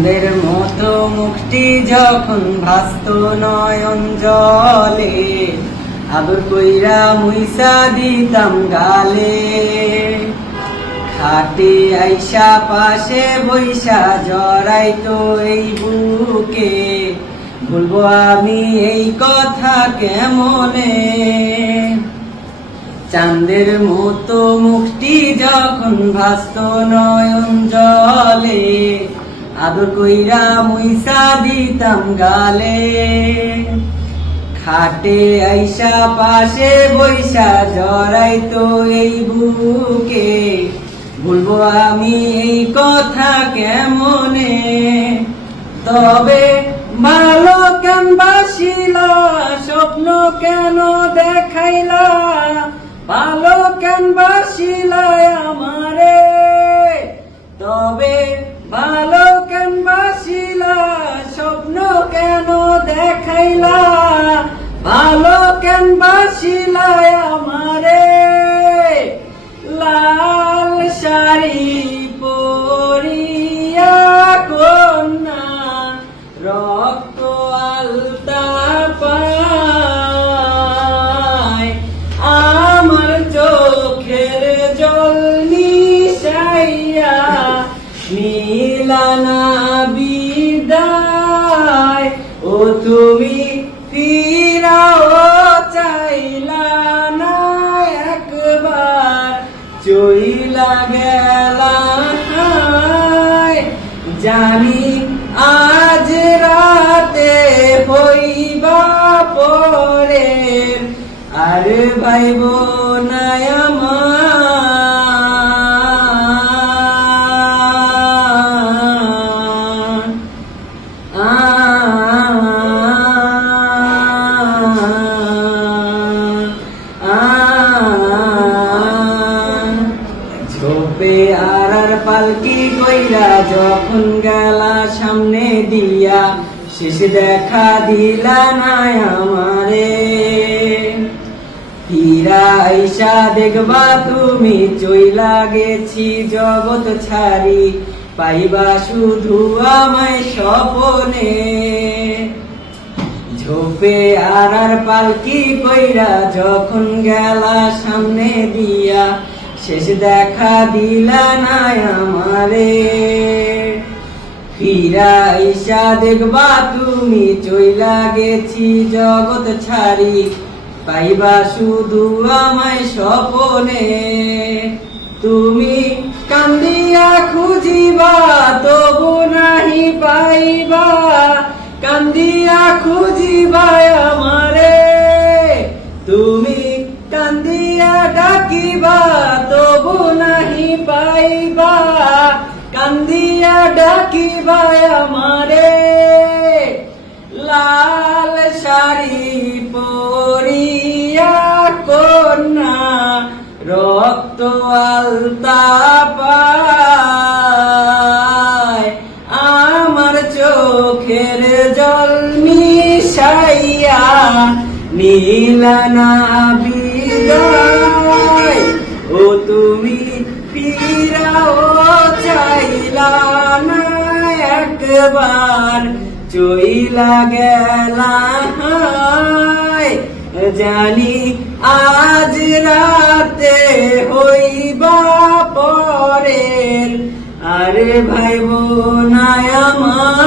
চাঁদের মতো মুখটি যখন ভাসত নয়ন জলে, আদর কইরা মুইসা দিতাম গালে। খাটে আইসা পাশে বইসা জড়াইতো এই বুকে, বলবো আমি এই কথা কেমনে। চাঁদের মতো মুখটি যখন ভাসত নয়ন জলে, আদর কইরা মুইসা দিতাম গালে। খাটে আইসা পাশে বইসা জড়াইতো এই বুকে, বলবো আমি এই কথা কেমনে। তবে ভালো কেন বাসিলা, স্বপ্ন কেন দেখাইলা, ভালো কেন বাসিলা আমারে। তবে ভালো কেন বাসিলা, স্বপ্ন কেন দেখাইলা, ভালো কেন বাসিলা আমারে। লাল শাড়ি পরিয়া কন্যা, রক্ত আলতা পায়, আমার চোখের জল মিশাইয়া নীলানা বিদায়। ও তুমি ফিরাও চাইলা না একবার, চইলা গেলা। জানি আজ রাতে হইবা পরে, আর ভাইব না আমার। ঝোপে আর পালকি কইরা যখন গেলা সামনে দিয়া, শেষ দেখা দিলা না আমারে। ফিরা আইসা দেখবা তুমি চইলা গেছি জগৎ ছাড়ি, পাইবা শুধু আমায় স্বপনে। ঝোপে আর পালকি কইরা যখন গেলা সামনে দিয়া, শেষ দেখা দিলা না আমারে। ফিরা আইসা দেখবা তুমি চইলা গেছি জগৎ ছাড়ি, পাইবা শুধু আমায় স্বপনে। তুমি কান্দিয়া খুঁজিবা তবু নাহি পাইবা, কান্দিয়া খুঁজিবা আমারে। তুমি কান্দিয়া ডাকিবা তবু নাহি পাইবা, কান্দিয়া ডাকিবা আমারে। লাল শাড়ি পরিয়া কন্যা, রক্ত আলতা পায়, আমার চোখের জল মিশাইয়া নীলানা বিদায়। ও তুমি ফিরাও চাইলা না একবার, চইলা গেলা। জানি আজ রাতে হইবা পরের, আরে ভাইব না আমার।